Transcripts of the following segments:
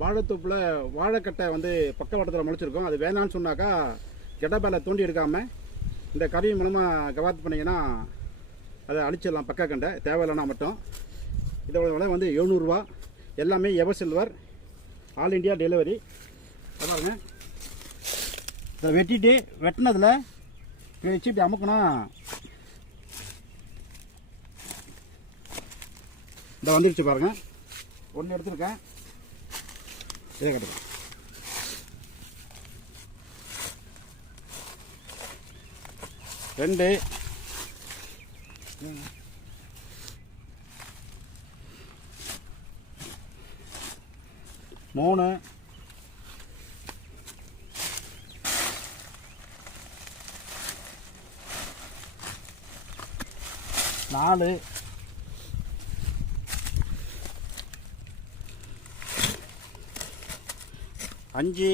வாழைத்தோப்பில் வாழைக்கட்டை வந்து பக்கவாட்டத்தில் முளைச்சிருக்கும். அது வேணான்னு சொன்னாக்கா கெடபேல தோண்டி எடுக்காமல் இந்த கருவி மூலமாக கவாத்து பண்ணிங்கன்னா அதை அழிச்சிடலாம். பக்க கண்டை தேவையில்லைனா மட்டும். இதோட விலை வந்து 700 ரூபா. எல்லாமே ever silver, all India delivery. பாருங்க, இதை வெட்டிட்டு வெட்டினதில் வச்சு இப்படி அமுக்கணும். இந்த வந்துடுச்சு பாருங்க. ஒன்று எடுத்துருக்கேன், இதே கட்டுறேன். ரெண்டு, மூணு, நாலு, அஞ்சு,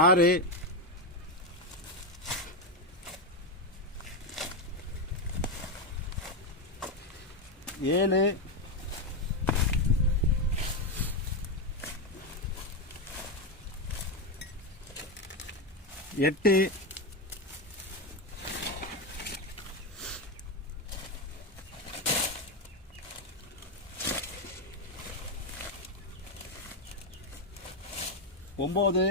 ஆறு, ஏழு, எட்டு, 9.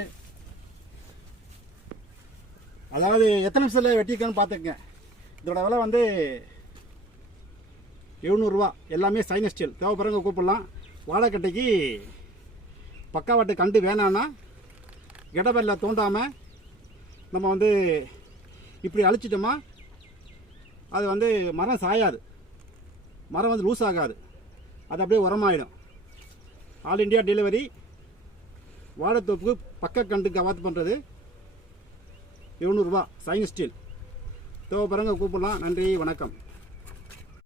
அதாவது எத்தனை நிமிஷத்தில் வெட்டியிருக்கேன்னு பார்த்துக்கங்க. இதோட விலை வந்து 700 ரூபா. எல்லாமே சைனஸ் ஸ்டீல். தேவைப்படுறவங்க கூப்பிடலாம். வாழைக்கட்டைக்கு பக்காவாட்டு கண்டு வேணான்னா கெடபேரில் தோண்டாமல் நம்ம வந்து இப்படி அழிச்சிட்டோமா அது வந்து மரம் சாயாது, மரம் வந்து லூஸ் ஆகாது, அது அப்படியே உரமாயிடும். All India delivery. வாழைத்தோப்புக்கு பக்க கண்டுக்கு கவாத்து பண்ணுறது 700 ரூபா. சைனஸ் ஸ்டீல். தேவைப்படுறவங்க கூப்பிடலாம். நன்றி, வணக்கம்.